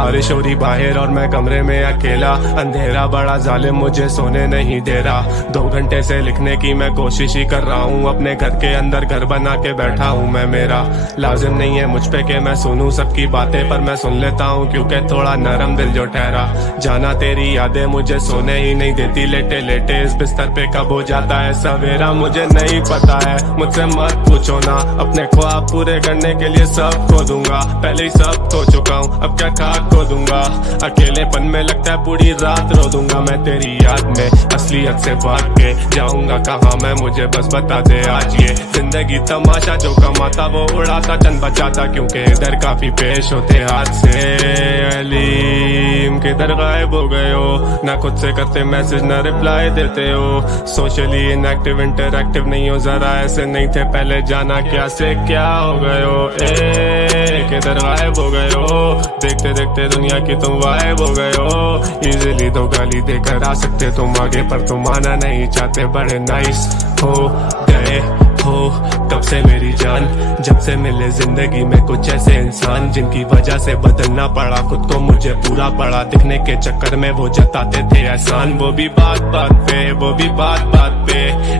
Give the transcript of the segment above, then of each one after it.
बारिश हो रही बाहर और मैं कमरे में अकेला, अंधेरा बड़ा जालिम मुझे सोने नहीं दे रहा। 2 घंटे से लिखने की मैं कोशिश ही कर रहा हूँ, अपने घर के अंदर घर बना के बैठा हूँ मैं। मेरा लाजिम नहीं है मुझ पे कि मैं सुनूं सबकी बातें, पर मैं सुन लेता हूँ क्योंकि थोड़ा नरम दिल जो ठहरा। जाना तेरी यादें मुझे सोने ही नहीं देती, लेटे लेटे इस बिस्तर पे कब हो जाता है सवेरा मुझे नहीं पता है। मुझसे मत पूछो ना, अपने ख्वाब पूरे करने के लिए सब खो दूंगा, पहले ही सब खो चुका हूँ अब क्या खाक खो दूंगा। अकेलेपन में लगता है पूरी रात रो दूंगा मैं तेरी याद में, असलियत से भाग के जाऊंगा कहाँ मैं, मुझे बस बता दे आज। ये जिंदगी तमाशा, जो कमाता वो उड़ाता चंद बचाता, क्योंकि इधर काफी पेश होते हाथ से। अलीम किधर गायब हो गए हो, ना खुद से करते मैसेज ना रिप्लाई देते हो, सोशली इनएक्टिव इंटरएक्टिव नहीं हो, जरा ऐसे नहीं थे पहले, जाना क्या से क्या हो गए हो। किधर गायब हो गए हो, देखते देखते दुनिया की तुम गायब हो गए हो। इजीली तो गाली देकर आ सकते तुम आगे, पर तुम आना नहीं चाहते, बड़े नाइस हो गए हो कब से मेरी जान, जब से मिले जिंदगी में कुछ ऐसे इंसान, जिनकी वजह से बदलना पड़ा खुद को, मुझे पूरा पड़ा दिखने के चक्कर में वो जताते थे एहसान। वो भी बात बात पे, वो भी बात बात पे,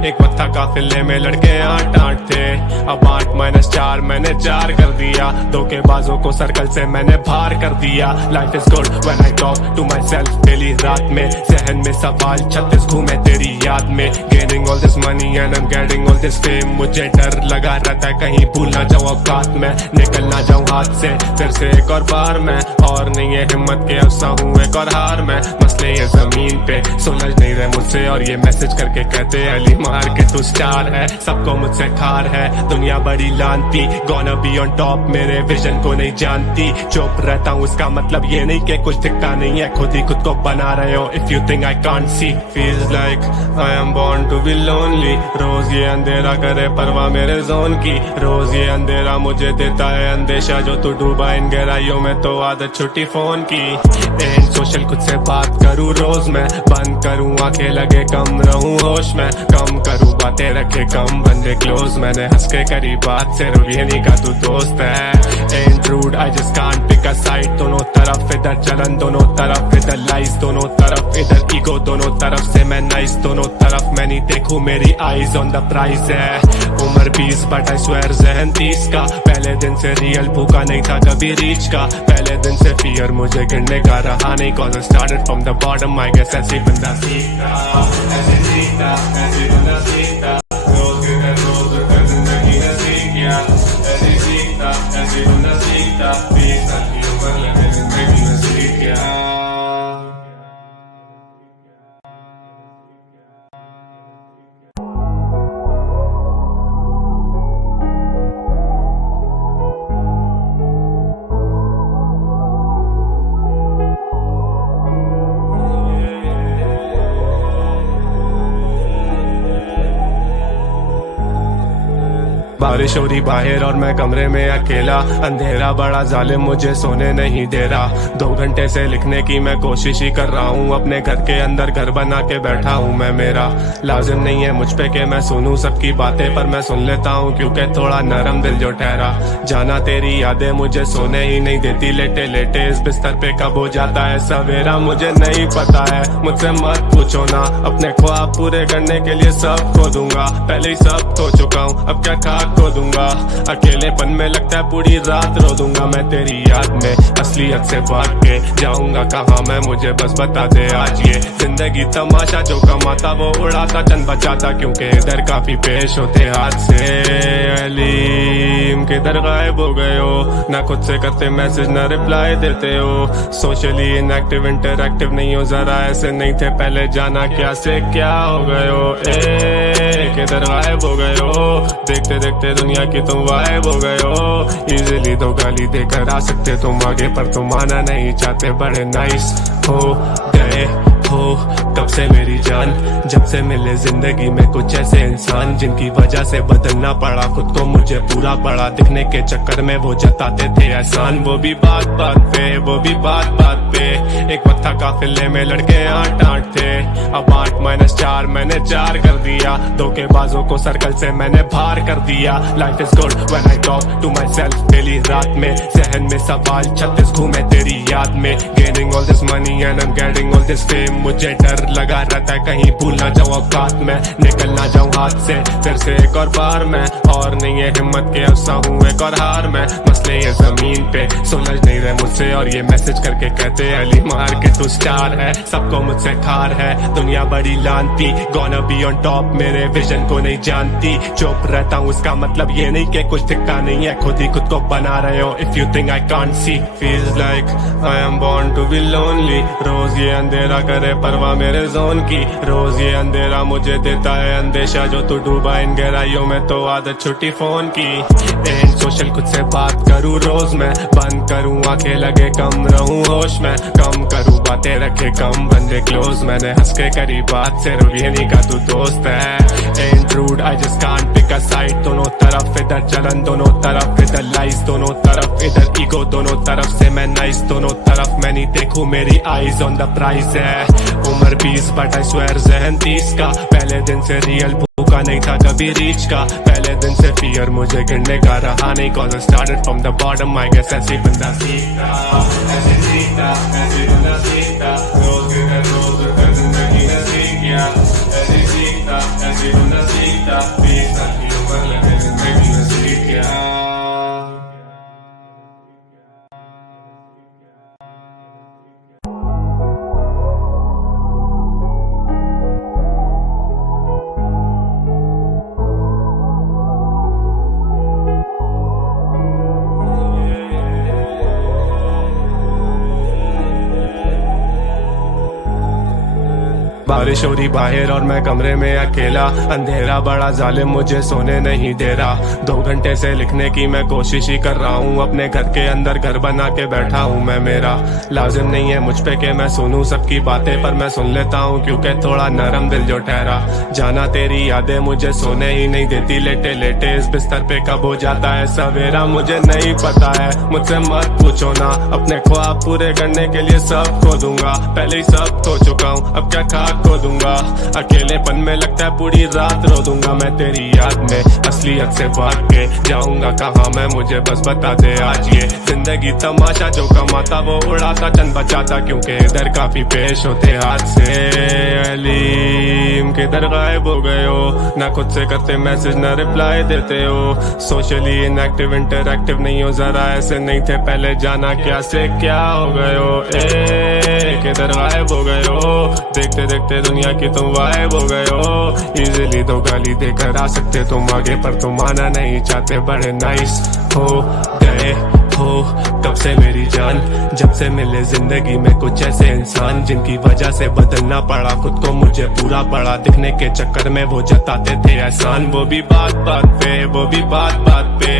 एक वक्त था काफिले में लड़के 8-8 थे, अब 8-4 मैंने 4 कर दिया। धोखेबाजों को सर्कल से मैंने बाहर कर दिया। Life is good when I talk to myself daily, रात में जहन में सवाल 36 घूमे तेरी याद में। Gaining all this money and I am getting all this fame, मुझे डर लगा रहता है कहीं भूल ना जाऊं औकात में, निकल ना जाऊं हाथ से फिर से एक और बार मैं, और नहीं है हिम्मत के अफसा हूँ एक और हार में। मसले ये जमीन पे सुलझ नहीं रहे मुझसे, और ये मैसेज करके कहते अली मार के तू स्टार है, सबको मुझसे ठार है दुनिया बड़ी लानती, गोना बी ऑन टॉप मेरे विजन को नहीं जानती। चुप रहता हूँ इसका मतलब ये नहीं कि कुछ दिखता नहीं है, खुद ही खुद को बना रहे हो। If you think I can't see, feels like I am born to be lonely, रोज ये अंधेरा करे परवाह मेरे जोन की, रोज ये अंधेरा मुझे देता है अंदेशा, जो तू डूबा इन गहराइयों में तो आदत छुट्टी फोन की। एंड सोशल खुद से बात करूँ रोज मैं, बंद करूँ आंखें लगे कम रहूँ होश में, कम करूँ बातें रखे कम बंदे क्लोज, मैंने हंस के करी बात सिर्फ ये नहीं का तू दोस्त है। And rude I just can't pick a side, दोनों तरफ इधर जलन दोनों तरफ इधर लाइस, दोनों तरफ इधर ईगो दोनों तरफ से मैं नाइस, दोनों तरफ मैं नहीं देखूं मेरी आईज ऑन द प्राइस है। उम्र 20 बट आई स्वेयर जहन 30 का, पहले दिन से रियल भूखा नहीं था कभी रीच का, पहले दिन से फियर मुझे गिरने का रहा नहीं, cause I started from the bottom, I guess ऐसे बंदा सीखता, ऐसे बंदा सीखता, रोज के रोज कर जिंदगी ने सीख गया, ऐसे सीखता, ऐसे बंदा सीखता, 20 साल की उम्र लगे जिंदगी ने सीख गया। बारिश हो रही बाहर और मैं कमरे में अकेला, अंधेरा बड़ा जालिम मुझे सोने नहीं दे रहा। 2 घंटे से लिखने की मैं कोशिश ही कर रहा हूँ, अपने घर के अंदर घर बना के बैठा हूँ मैं। मेरा लाजिम नहीं है मुझ पे कि मैं सुनूं सबकी बातें, पर मैं सुन लेता हूँ क्योंकि थोड़ा नरम दिल जो ठहरा। जाना तेरी यादें मुझे सोने ही नहीं देती, लेटे लेटे इस बिस्तर पे कब हो जाता है सवेरा मुझे नहीं पता है। मुझसे मत पूछो ना, अपने ख्वाब पूरे करने के लिए सब खो दूंगा, पहले ही सब खो चुका हूँ अब क्या खाक खो दूंगा। अकेलेपन में लगता है पूरी रात रो दूंगा मैं तेरी याद में, असलियत से भाग के जाऊंगा कहाँ मैं, मुझे बस बता दे आज। ये जिंदगी तमाशा, जो कमाता वो उड़ाता चंद बचाता, क्योंकि इधर काफी पेश होते हाथ से। अलीम किधर गायब हो गए हो, ना खुद से करते मैसेज ना रिप्लाई देते हो, सोशली इनएक्टिव इंटरएक्टिव नहीं हो, जरा ऐसे नहीं थे पहले, जाना क्या से क्या हो गए हो। किधर गायब हो गए हो, देखते देखते दुनिया की तुम गायब हो गए हो। इजीली तो गाली देकर आ सकते तुम आगे, पर तुम आना नहीं चाहते, बड़े नाइस हो गए हो कब से मेरी जान, जब से मिले जिंदगी में कुछ ऐसे इंसान जिनकी वजह से बदलना पड़ा खुद को, मुझे पूरा पड़ा दिखने के चक्कर में वो जताते थे एहसान। वो भी बात बात पे, वो भी बात बात पे, एक वक्त था काफिले में लड़के 8-8 थे, अब 8-4 मैंने 4 कर दिया, धोखेबाजों को सर्कल से मैंने बाहर कर दिया। Life is good when I talk to myself daily, रात में जहन में सवाल 36 घूमे तेरी याद में, gaining all this money and I am getting all this fame, मुझे डर लगा रहता है कहीं भूल ना जाऊं औकात में, निकल ना जाऊं हाथ से फिर से एक और बार मैं, और नहीं है हिम्मत के अफसा हूँ एक और हार में, मसले ये जमीन पे सुलझ नहीं रहे मुझसे, और ये मैसेज करके कहते हैं अली मार के तू स्टार है, सबको मुझसे खार है दुनिया बड़ी लानती, गोना बी ऑन टॉप मेरे विजन को नहीं जानती, चुप रहता हूँ इसका मतलब ये नहीं कि कुछ दिखता नहीं है, खुद ही खुद को बना रहे हो। If you think I can't see, feels like I am born to be lonely, रोज ये अंधेरा करे परवाह मेरे जोन की, रोज ये अंधेरा मुझे देता है अंदेशा, जो तू डूबा इन गहराइयों में तो आदत छुट्टी फोन की, एंड सोशल खुद से बात करूँ रोज मैं, बंद करूँ आंखें लगे कम रहूँ होश में, कम करूँ बातें रखे कम बंदे क्लोज, मैंने हंस के करी बात सिर्फ ये नहीं का तू दोस्त है, and rude I just can't pick a side, दोनों तरफ इधर जलन दोनों तरफ इधर लाइस, दोनों तरफ इधर ईगो दोनों तरफ से मैं नाइस, दोनों तरफ मैं नहीं देखूं मेरी आईज ऑन द प्राइस है, उम्र 20 बट आई स्वेयर जहन 30 का, पहले दिन से रियल भूखा नहीं था कभी रीच का, पहले दिन से फियर मुझे गिरने का रहा नहीं, cause I started from the bottom, I guess ऐसे बंदा सीखता, ऐसे सीखता, ऐसे बंदा सीखता, रोज उठकर जिंदगी ने सीख गया, ऐसे सीखता, ऐसे बंदा सीखता, 20 साल की उम्र लगे जिंदगी में सीख गया। बारिश हो रही बाहर और मैं कमरे में अकेला, अंधेरा बड़ा जालिम मुझे सोने नहीं दे रहा, 2 घंटे से लिखने की मैं कोशिश ही कर रहा हूँ, अपने घर के अंदर घर बना के बैठा हूँ मैं, मेरा लाजिम नहीं है मुझ पे कि मैं सुनूं सबकी बातें, पर मैं सुन लेता हूँ क्योंकि थोड़ा नरम दिल जो ठहरा, जाना तेरी यादें मुझे सोने ही नहीं देती, लेटे लेटे इस बिस्तर पे कब हो जाता है सवेरा मुझे नहीं पता है, मुझसे मत पूछो ना, अपने ख्वाब पूरे करने के लिए सब खो दूंगा, पहले ही सब खो चुका हूँ अब क्या खाक खो दूंगा, अकेलेपन में लगता है पूरी रात रो दूंगा मैं तेरी याद में, असलियत से भाग के जाऊंगा कहाँ मैं, मुझे बस बता दे आज ये जिंदगी तमाशा, जो कमाता वो उड़ाता चंद बचाता, क्योंकि इधर काफी पेश होते हाथ से, अलीम किधर गायब हो गए हो, ना खुद से करते मैसेज ना रिप्लाई देते हो, सोशली इनएक्टिव इंटरएक्टिव नहीं हो, जरा ऐसे नहीं थे पहले, जाना क्या से क्या हो गए हो, किधर गायब हो गए हो, देखते देखते दुनिया की तुम वाइब हो गए हो, इजीली तो गाली देकर आ सकते तुम आगे, पर तुम आना नहीं चाहते, बड़े नाइस हो गए हो कब से मेरी जान, जब से मिले जिंदगी में कुछ ऐसे इंसान जिनकी वजह से बदलना पड़ा खुद को, मुझे पूरा पड़ा दिखने के चक्कर में वो जताते थे एहसान। वो भी बात बात पे, वो भी बात बात पे,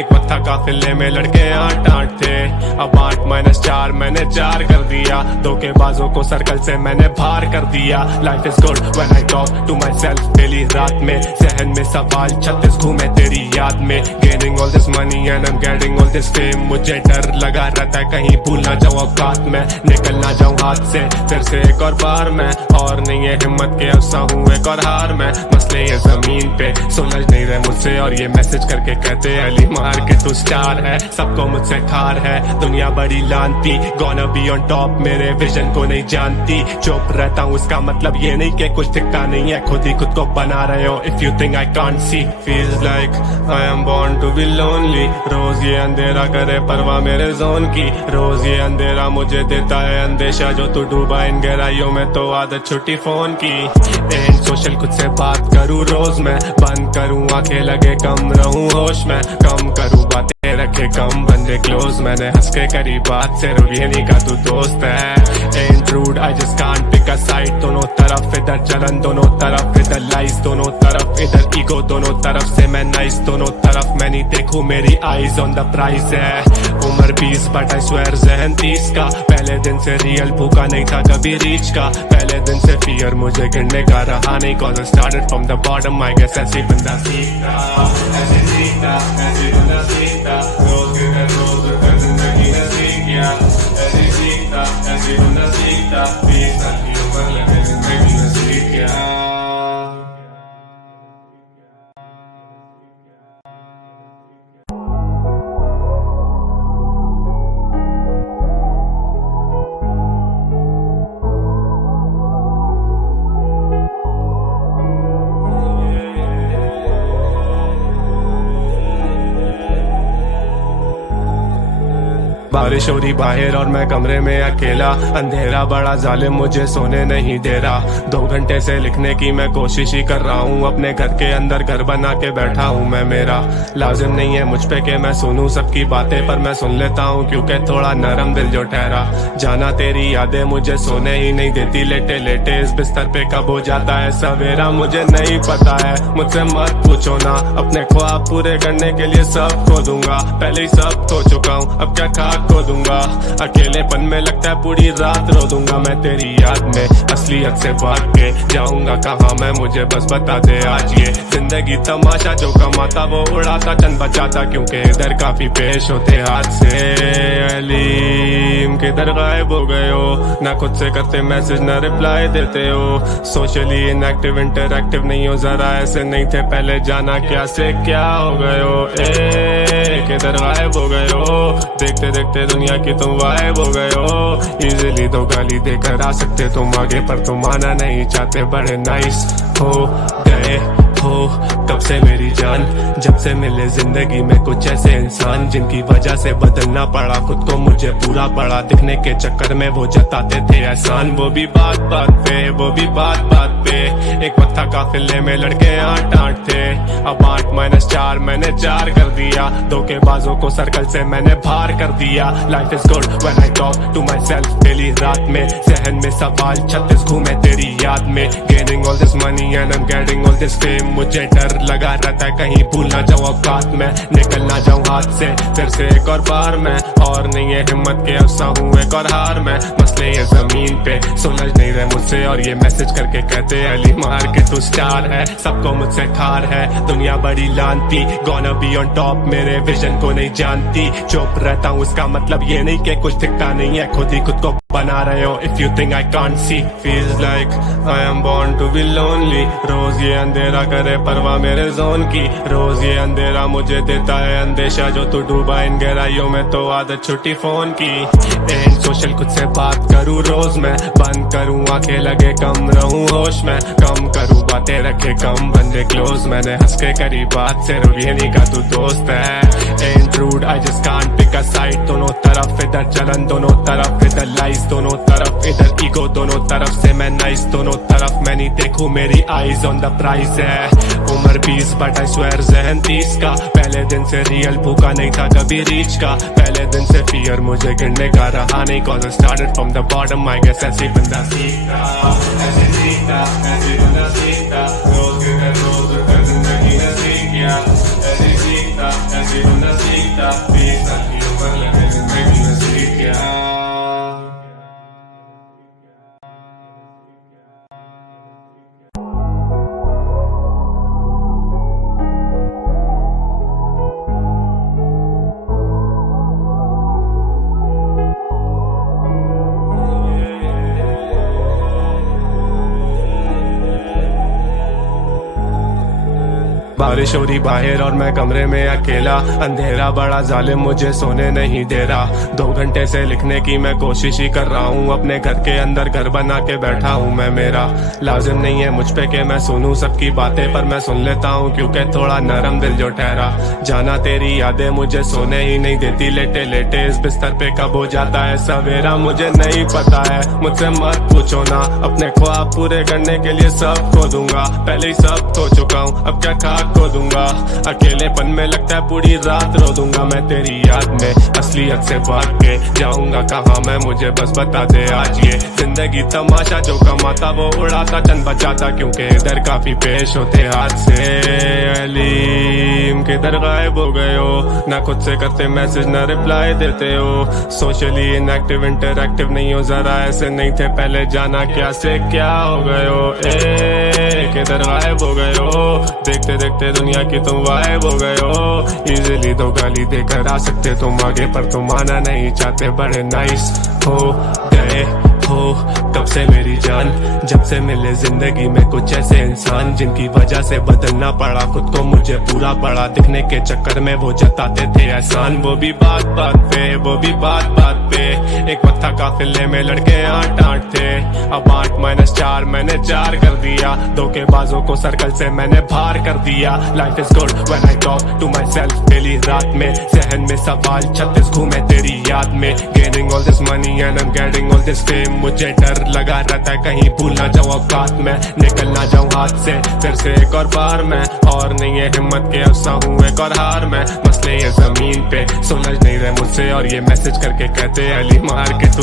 एक वक्त था काफिले में लड़के 8-8 थे, अब 8-4 मैंने 4 कर दिया, धोखेबाजों को सर्कल से मैंने बाहर कर दिया। Life is good when I talk to myself daily, रात में जहन में सवाल 36 घूमे तेरी याद में, gaining all this money and I am getting all this fame, मुझे डर लगा रहता है कहीं भूल ना जाऊं औकात में, निकल ना जाऊं हाथ से फिर से एक और बार मैं, और नहीं है हिम्मत के अफसा हूँ एक और हार में, मसले ये जमीन पे सुलझ नहीं रहे मुझसे, और ये मैसेज करके कहते हैं अली मार के तू स्टार है, सबको मुझसे खार है दुनिया बड़ी लानती, गोना बी ऑन टॉप मेरे विजन को नहीं जानती, चुप रहता हूँ इसका मतलब ये नहीं कि कुछ दिखता नहीं है, खुद ही खुद को बना रहे हो। If you think I can't see, feels like I am born to be lonely, रोज ये अंधेरा करे परवाह मेरे जोन की, रोज ये अंधेरा मुझे देता है अंदेशा, जो तू डूबा इन गहराइयों में तो आदत छुट्टी फोन की, एंड सोशल खुद से बात करूँ रोज मैं, बंद करूँ आंखें लगे कम रहूँ होश में, कम करूँ बातें रखे कम बंदे क्लोज, मैंने हंस के करी बात, सिर्फ ये नहीं का तू दोस्त है। Ain't rude, I just can't pick a side, दोनों तरफ इधर जलन, दोनों तरफ इधर लाइस, दोनों तरफ इधर ईगो, दोनों तरफ से मैं नाइस, दोनों तरफ मैं नहीं देखूं, मेरी आईज ऑन द प्राइस है। उम्र 20 बट आई स्वेयर जहन 30 का, पहले दिन से रियल भूखा नहीं था कभी रीच का, पहले दिन से फियर मुझे गिरने का रहा नहीं, cause I started from the bottom, I guess ऐसे बंदा सीखता, ऐसे सीखता, ऐसे बंदा सीखता, रोज के रोज कर जिंदगी ने सीख गया, ऐसे सीखता, ऐसे बंदा सीखता, 20 साल की उम्र लगे जिंदगी ने सीख गया। बारिश हो रही बाहर और मैं कमरे में अकेला, अंधेरा बड़ा जालिम मुझे सोने नहीं दे रहा, 2 घंटे से लिखने की मैं कोशिश ही कर रहा हूँ, अपने घर के अंदर घर बना के बैठा हूँ मैं। मेरा लाजिम नहीं है मुझ पे कि मैं सुनूं सबकी बातें, पर मैं सुन लेता हूँ क्योंकि थोड़ा नरम दिल जो ठहरा। जाना तेरी यादें मुझे सोने ही नहीं देती, लेटे लेटे इस बिस्तर पे कब हो जाता है सवेरा मुझे नहीं पता है, मुझसे मत पूछो ना, अपने ख्वाब पूरे करने के लिए सब खो दूंगा, पहले ही सब खो चुका हूँ, अब क्या खाक खो दूंगा, अकेलेपन में लगता है पूरी रात रो दूंगा मैं तेरी याद में, असलियत से भाग के जाऊंगा कहाँ मैं, मुझे बस बता दे आज ये जिंदगी तमाशा, जो कमाता वो उड़ाता चंद बचाता, क्योंकि इधर काफी पेश होते हाथ से। अलीम किधर गायब हो गए हो, ना खुद से करते मैसेज ना रिप्लाई देते हो, सोशली इनएक्टिव इंटरएक्टिव नहीं हो, जरा ऐसे नहीं थे पहले, जाना क्या से क्या हो गए हो, किधर गायब हो गए हो, देखते देखते दुनिया की तुम वाइब हो गए हो, इजीली तो गाली देकर आ सकते तुम आगे, पर तुम आना नहीं चाहते, बड़े नाइस हो गए हो कब से मेरी जान, जब से मिले जिंदगी में कुछ ऐसे इंसान, जिनकी वजह से बदलना पड़ा खुद को, मुझे पूरा पड़ा दिखने के चक्कर में वो जताते थे एहसान, वो भी बात बात पे, वो भी बात बात पे, एक वक्त था काफिले में लड़के 8-8 थे, अब 8-4 मैंने 4 कर दिया, धोखेबाजों को सर्कल से मैंने बाहर कर दिया। Life is good when I talk to myself daily, रात में जहन में सवाल 36 घूमे तेरी याद में, gaining all this money and I am getting all this fame, मुझे डर लगा रहता है कहीं भूल ना जाऊं औकात में, निकल ना जाऊं हाथ से फिर से एक और बार में, और नहीं है हिम्मत के अफसा हूँ एक और हार में, मसले ये जमीन पे सुलझ नहीं रहे मुझसे, और ये मैसेज करके कहते अली मार के तू स्टार है, सबको मुझसे ठार है दुनिया बड़ी लानती, गोना बी ऑन टॉप मेरे विजन को नहीं जानती, चुप रहता हूँ उसका मतलब ये नहीं कि कुछ दिखता नहीं है, खुद ही खुद को बना रहे हो, if you think I can't see, feels like I am born to be lonely, रोज ये अंधेरा करे परवाह मेरे जोन की, रोज ये अंधेरा मुझे देता है अंदेशा, जो तू डूबा इन गहराइयों में तो आदत छुट्टी फोन की, एंड सोशल खुद से बात करूँ रोज मैं, बंद करूँ आंखें लगे कम रहूँ होश में, कम करूँ बातें रखे कम बंदे क्लोज, मैंने हंस के करी बात, सिर्फ ये नहीं का तू दोस्त है। And rude I just can't pick a side, दोनों तरफ इधर जलन, दोनों तरफ इधर लाइस, दोनों तरफ इधर ईगो, दोनों तरफ से मैं नाइस, दोनों तरफ मैं नहीं देखूं, मेरी आईज ऑन द प्राइस है। उम्र 20 बट आई स्वेयर जहन 30 का, पहले दिन से रियल भूखा नहीं था कभी रीच का, पहले दिन से फियर मुझे गिरने का रहा नहीं, cause I started from the bottom, I guess ऐसे बंदा सीखता, ऐसे सीखता, ऐसे बंदा सीखता, रोज के रोज कर जिंदगी ने सीख गया, ऐसे सीखता, ऐसे बंदा सीखता, 20 साल की उम्र लगे जिंदगी ने सीख गया। बारिश हो रही बाहर और मैं कमरे में अकेला, अंधेरा बड़ा जालिम मुझे सोने नहीं दे रहा, 2 घंटे से लिखने की मैं कोशिश ही कर रहा हूँ, अपने घर के अंदर घर बना के बैठा हूँ मैं। मेरा लाजिम नहीं है मुझ पे कि मैं सुनूं सबकी बातें, पर मैं सुन लेता हूँ क्योंकि थोड़ा नरम दिल जो ठहरा। जाना तेरी यादें मुझे सोने ही नहीं देती, लेटे लेटे इस बिस्तर पे कब हो जाता है सवेरा मुझे नहीं पता है, मुझसे मत पूछो ना, अपने ख्वाब पूरे करने के लिए सब खो दूंगा, पहले ही सब खो चुका हूँ, अब क्या खाक रात को दूंगा। अकेलेपन में लगता है पूरी रात रो दूंगा मैं तेरी याद में। असलियत से भाग के जाऊंगा कहाँ मैं, मुझे बस बता दे आज। ये जिंदगी तमाशा, जो कमाता वो उड़ाता, चंद बचाता, क्योंकि इधर काफी पेश होते हाथ से। अलीम किधर गायब हो गए हो, ना खुद से करते मैसेज ना रिप्लाई देते हो। सोशली इनएक्टिव इंटरएक्टिव नहीं हो, जरा ऐसे नहीं थे पहले, जाना क्या से क्या हो गए हो। किधर गायब हो गए हो, देखते देखते दुनिया की तुम गायब हो गए हो। इजीली तो गाली देकर आ सकते तुम आगे, पर तुम आना नहीं चाहते, बड़े नाइस हो गए हो कब से मेरी जान। जब से मिले जिंदगी में कुछ ऐसे इंसान, जिनकी वजह से बदलना पड़ा खुद को, मुझे पूरा पड़ा दिखने के चक्कर में वो जताते थे एहसान। वो भी बात बात पे, वो भी बात बात पे। एक वक्त था काफिले में लड़के 8-8 थे, अब 8-4 मैंने 4 कर दिया। धोखेबाजों को सर्कल से मैंने बाहर कर दिया। Life is good when I talk to myself daily रात में। जहन में सवाल 36 घूमे तेरी याद में। Gaining all this money and I am getting all this fame, मुझे डर लगा रहता है कहीं भूल ना जाऊं औकात में, निकल ना जाऊं हाथ से फिर से एक और बार मैं। और नहीं है हिम्मत के अफसा हूँ एक और हार मैं। मसले ये जमीन पे सुलझ नहीं रहे मुझसे, और ये मैसेज करके कहते अली मार के तू।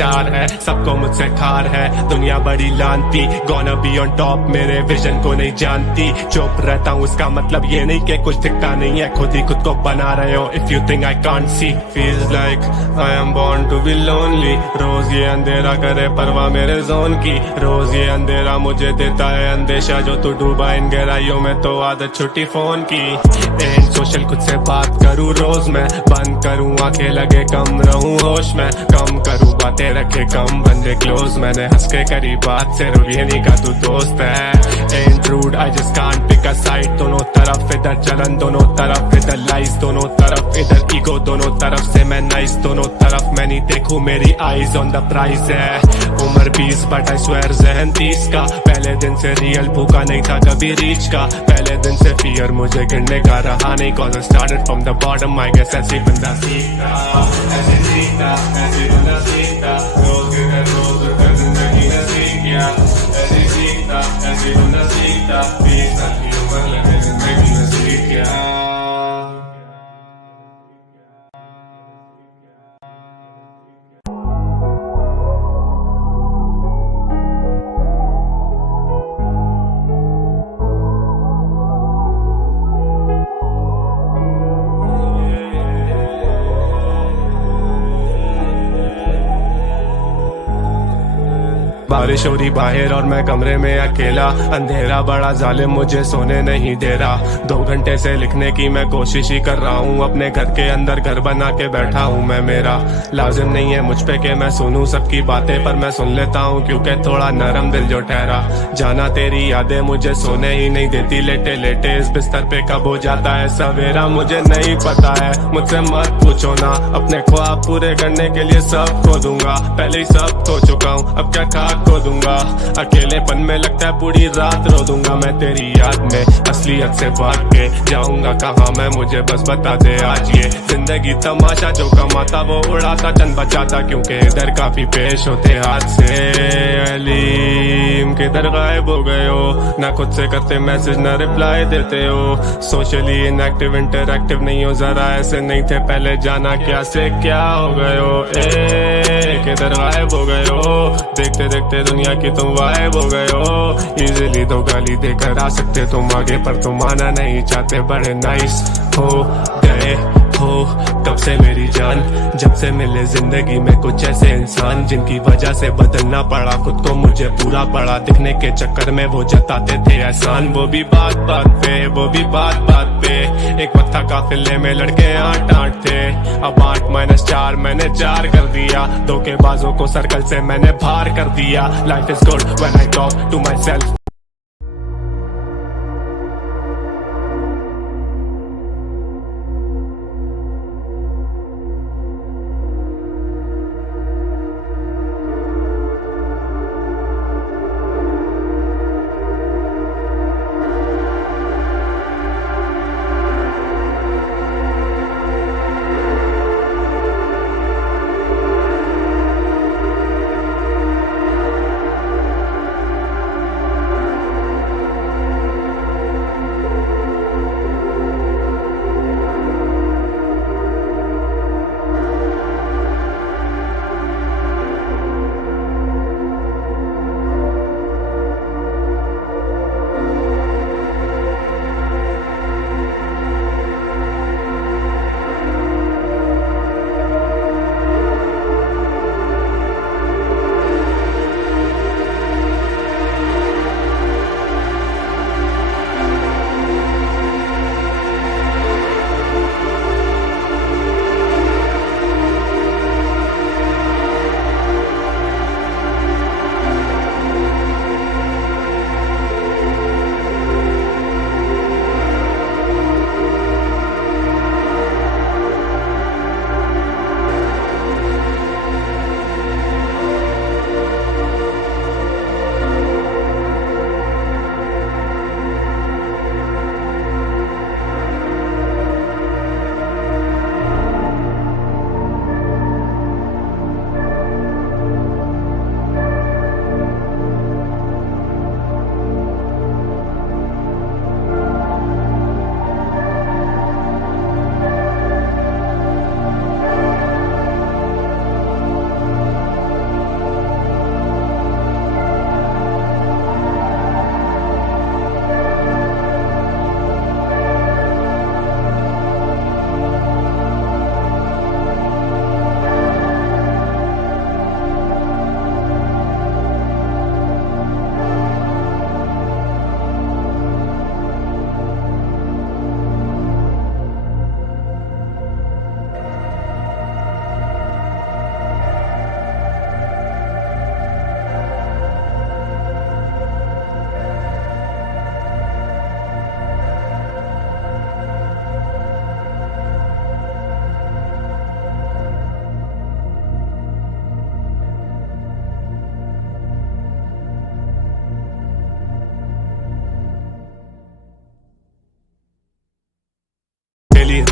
स्टार है, सबको मुझसे ठार है, दुनिया बड़ी लानती, gonna be on top, मेरे विजन को नहीं जानती, चुप रहता हूँ उसका मतलब ये नहीं कि कुछ दिखता नहीं है, खुद ही खुद को बना रहे हो, if you think I can't see, feels like I am born to be lonely, रोज ये अंधेरा करे परवाह मेरे जोन की, रोज ये अंधेरा मुझे देता है अंदेशा, जो तू डूबा इन गहराइयों में तो आदत छुट्टी फोन की, एंड सोशल खुद से बात करूँ रोज मैं, बंद करूँ आंखें लगे कम रहूँ होश में, कम करूँ बातें रखे कम बंदे क्लोज, मैंने हंस के करी बात सिर्फ ये नहीं का तू दोस्त है, and rude I just can't pick a side, दोनों तरफ इधर जलन दोनों तरफ इधर लाइस, दोनों तरफ इधर ईगो दोनों तरफ से मैं नाइस, दोनों तरफ मैं नहीं देखूं मेरी आईज ऑन द प्राइस है, उम्र 20 बट आई स्वेयर जहन 30 का, पहले दिन से रियल भूखा नहीं था कभी रीच का, पहले दिन से फियर मुझे गिरने का रहा नहीं, cause I started from the bottom, I guess ऐसे बंदा सीखता, ऐसे बंदा सीखता, रोज के रोज उठकर जिंदगी ने सीख गया, ऐसे सीखता, ऐसे बंदा सीखता, 20 साल की उम्र लगे जिंदगी ने सीख गया। बारिश हो रही बाहर और मैं कमरे में अकेला, अंधेरा बड़ा जालिम मुझे सोने नहीं दे रहा, 2 घंटे से लिखने की मैं कोशिश ही कर रहा हूँ, अपने घर के अंदर घर बना के बैठा हूँ मैं, मेरा लाजिम नहीं है मुझ पे कि मैं सुनूं सबकी बातें, पर मैं सुन लेता हूँ क्योंकि थोड़ा नरम दिल जो ठहरा, जाना तेरी यादें मुझे सोने ही नहीं देती, लेटे लेटे इस बिस्तर पे कब हो जाता है सवेरा मुझे नहीं पता है, मुझसे मत पूछो ना, अपने ख्वाब पूरे करने के लिए सब खो दूंगा, पहले ही सब खो चुका हूँ अब क्या खाक खो दूंगा, अकेलेपन में लगता है पूरी रात रो दूंगा मैं तेरी याद में, असलियत से भाग के जाऊंगा कहाँ मैं, मुझे बस बता दे आज ये जिंदगी तमाशा, जो कमाता वो उड़ाता चंद बचाता, क्योंकि इधर काफी पेश होते हाथ से, अलीम किधर गायब हो गए हो, ना खुद से करते मैसेज ना रिप्लाई देते हो, सोशली इनएक्टिव इंटरएक्टिव नहीं हो, जरा ऐसे नहीं थे पहले, जाना क्या से क्या हो गए हो, किधर गायब हो गए हो, देखते देखते दुनिया की तुम वाइब हो गए हो, इजीली तो गाली देकर आ सकते तुम आगे, पर तुम आना नहीं चाहते, बड़े नाइस हो गए हो कब से मेरी जान, जब से मिले जिंदगी में कुछ ऐसे इंसान, जिनकी वजह से बदलना पड़ा खुद को, मुझे पूरा पड़ा दिखने के चक्कर में वो जताते थे एहसान, वो भी बात बात पे, वो भी बात बात पे, एक वक्त था काफिले में लड़के 8-8 थे, अब 8-4 मैंने 4 कर दिया, धोखेबाजों को सर्कल से मैंने बाहर कर दिया, life is good when I talk to myself.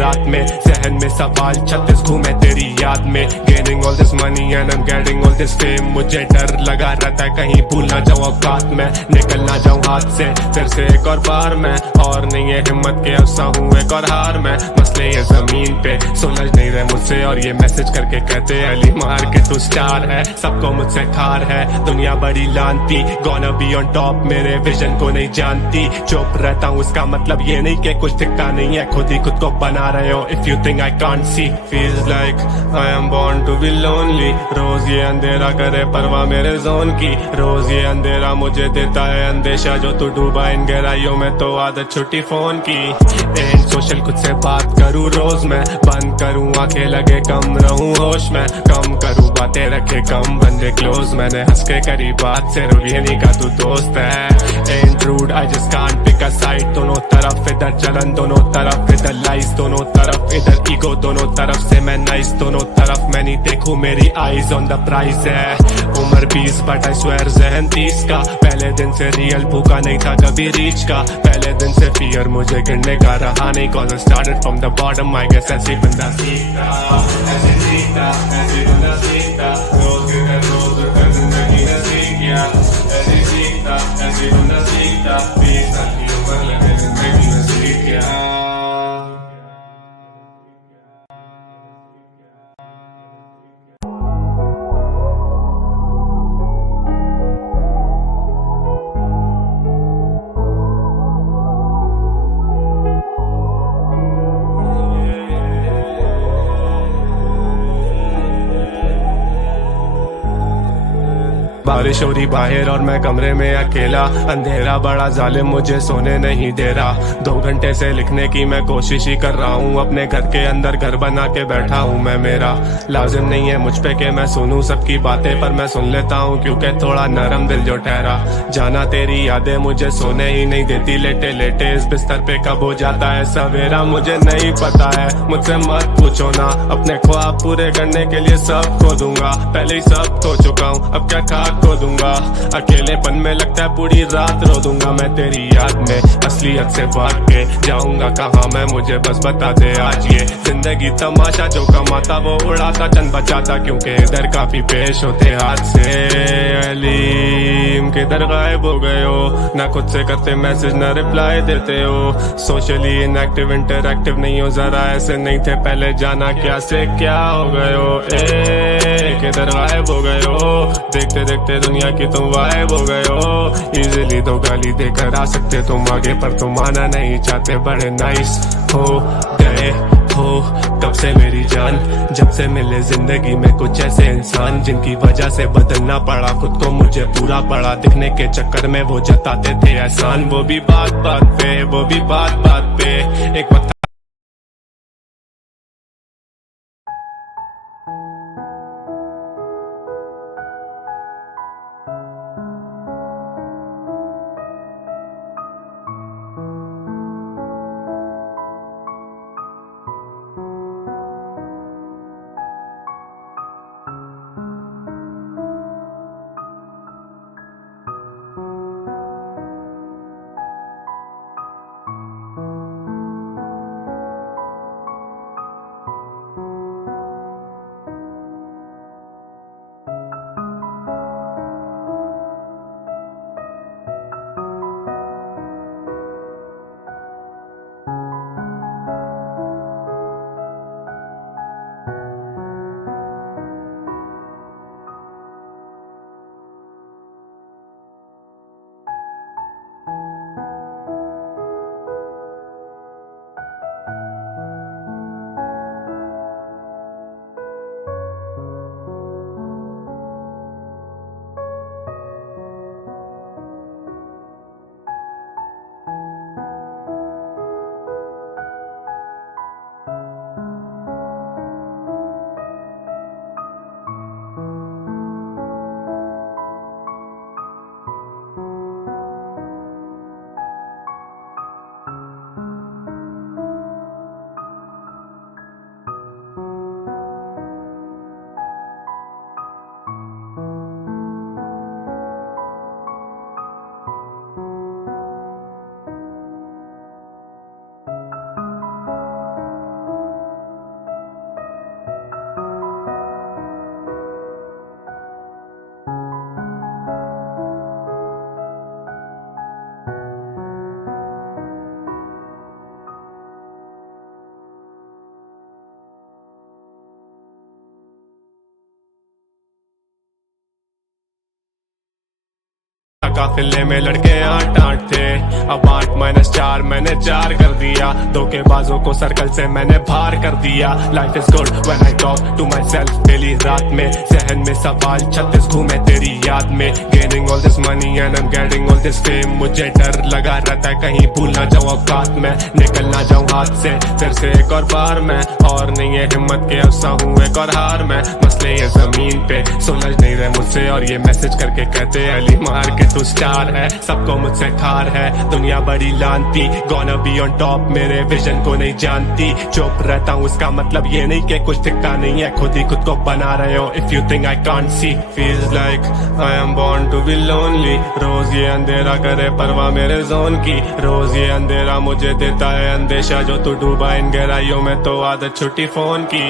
रात में, जहन में सवाल 36 घूमे तेरी याद में। Gaining all this money and I am getting all this fame, मुझे डर लगा रहता है कहीं भूल ना जाऊं औकात में, निकल ना जाऊं हाथ से फिर से एक और बार में। और नहीं है हिम्मत के अफसा हूँ एक और हार में, मसले ये जमीन पे सुलझ नहीं रहे मुझसे, और ये मैसेज करके कहते अली मार के तू स्टार है, सबको मुझसे खार है दुनिया बड़ी लानती। गोना बी ऑन टॉप मेरे विजन को नहीं जानती, चुप रहता हूँ इसका मतलब ये नहीं कि कुछ दिखता नहीं है, खुद ही खुद को बना रहे हो। If you think I can't see, feels like I am born to be lonely, रोज ये अंधेरा करे परवाह मेरे जोन की, रोज ये अंधेरा मुझे देता है अंदेशा, जो तू डूबा इन गहराइयों में तो आदत छुट्टी फोन की। एंड सोशल खुद से बात करूँ रोज मैं, बंद करूँ आंखें लगे कम रहूँ होश में, कम करूँ बातें रखे कम बंदे क्लोज, मैंने हंस के करी बात से ये नहीं का तू दोस्त है। And rude I just can't pick a side, दोनों तरफ इधर जलन दोनों तरफ इधर लाइस, दोनों तरफ इधर ईगो दोनों तरफ से मैं नाइस, दोनों तरफ मैं नहीं देखूं मेरी आईज ऑन द प्राइस है। उम्र 20 बट आई स्वेयर जहन 30 का, पहले दिन से रियल भूखा नहीं था कभी रीच का, पहले दिन से फियर मुझे गिरने का रहा नहीं, cause I started from the bottom, I guess ऐसे बंदा सीखता, ऐसे सीखता, ऐसे बंदा सीखता, रोज के रोज कर जिंदगी ने सीख गया, ऐसे सीखता, ऐसे बंदा सीखता, 20 साल की उम्र लगे जिंदगी में सीख गया। बारिश हो रही बाहर और मैं कमरे में अकेला, अंधेरा बड़ा जालिम मुझे सोने नहीं दे रहा, 2 घंटे से लिखने की मैं कोशिश ही कर रहा हूँ, अपने घर के अंदर घर बना के बैठा हूँ मैं, मेरा लाजिम नहीं है मुझ पे कि मैं सुनूं सबकी बातें, पर मैं सुन लेता हूँ क्योंकि थोड़ा नरम दिल जो ठहरा। जाना तेरी यादें मुझे सोने ही नहीं देती, लेटे लेटे इस बिस्तर पे कब हो जाता है सवेरा मुझे नहीं पता है, मुझसे मत पूछो ना, अपने ख्वाब पूरे करने के लिए सब खो दूंगा, पहले ही सब खो चुका हूँ अब क्या खाक खो दूंगा, अकेलेपन में लगता है पूरी रात रो दूंगा मैं तेरी याद में, असलियत से भाग के जाऊंगा कहाँ मैं, मुझे बस बता दे आज ये जिंदगी तमाशा, जो कमाता वो उड़ाता चंद बचाता, क्योंकि इधर काफी पेश होते हाथ से। अलीम किधर गायब हो गए हो, ना खुद से करते मैसेज ना रिप्लाई देते हो, सोशली इनएक्टिव इंटरएक्टिव नहीं हो, जरा ऐसे नहीं थे पहले, जाना क्या से क्या हो गए हो, किधर गायब हो गए हो, देखते देखते दुनिया की तुम वाइब हो गए हो, इजीली तो गाली देकर आ सकते तुम आगे, पर तुम आना नहीं चाहते, बड़े नाइस हो गए हो कब से मेरी जान, जब से मिले जिंदगी में कुछ ऐसे इंसान, जिनकी वजह से बदलना पड़ा खुद को, मुझे पूरा पड़ा दिखने के चक्कर में वो जताते थे एहसान, वो भी बात बात पे, वो भी बात बात पे, एक वक्त काफिले में लड़के 8-8 थे, अब 8-4 मैंने 4 कर दिया। धोखेबाजों को सर्कल से मैंने बाहर कर दिया। Life is good when I talk to myself daily रात में, जहन में सवाल 36 घूमे तेरी याद में। Gaining all this money and I am getting all this fame, मुझे डर लगा रहता है कहीं भूल ना जाऊं औकात में, निकल ना जाऊं हाथ से फिर से एक और बार मैं। और नहीं है हिम्मत के अफसा हूँ एक और हार में, मसले ये जमीन पे सुलझ नहीं रहे मुझसे, और ये मैसेज करके कहते अली मार के तू स्टार है। सबको मुझसे ठार है दुनिया बड़ी लानती, गोना बी ऑन टॉप मेरे विजन को नहीं जानती। चुप रहता हूँ इसका मतलब ये नहीं कि कुछ दिखता नहीं है, खुद ही खुद को बना रहे हो। If you think I can't see, feels like I am born to be lonely. रोज ये अंधेरा करे परवाह मेरे जोन की, रोज ये अंधेरा मुझे देता है अंदेशा, जो तू डूबा इन गहराइयों में तो आदत छुट्टी फोन की।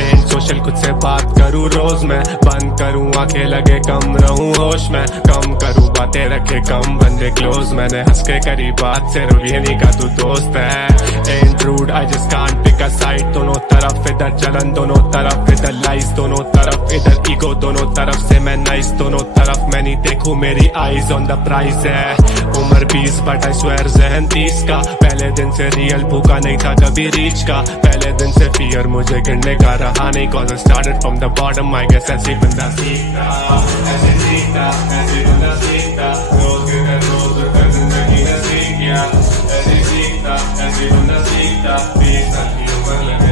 एंड सोशल खुद से बात करूँ रोज मैं, बंद करूँ आंखें लगे कम रहूँ होश में, कम करूँ बातें रखे कम बंदे क्लोज। मैंने हंस के करी बात सिर्फ ये नहीं का तू दोस्त है। And rude I just can't pick a side, दोनों तरफ इधर जलन दोनों तरफ इधर लाइज, दोनों तरफ इधर ईगो दोनों तरफ से मैं नाइस, दोनों तरफ मैं नहीं देखूं मेरी आईज ऑन द प्राइज है। उम्र 20 बट आई स्वेयर जहन 30 का, पहले दिन से रियल भूखा नहीं था कभी रीच का, पहले दिन से फियर मुझे गिरने का रहा नहीं, cause I started from the bottom I guess ऐसे बंदा सीखता, ऐसे सीखता, ऐसे बंदा सीखता, रोज गिर रोज उठकर जिंदगी ने सीख गया, ऐसे सीखता, ऐसे बंदा सीखता, 20 साल की उम्र लगे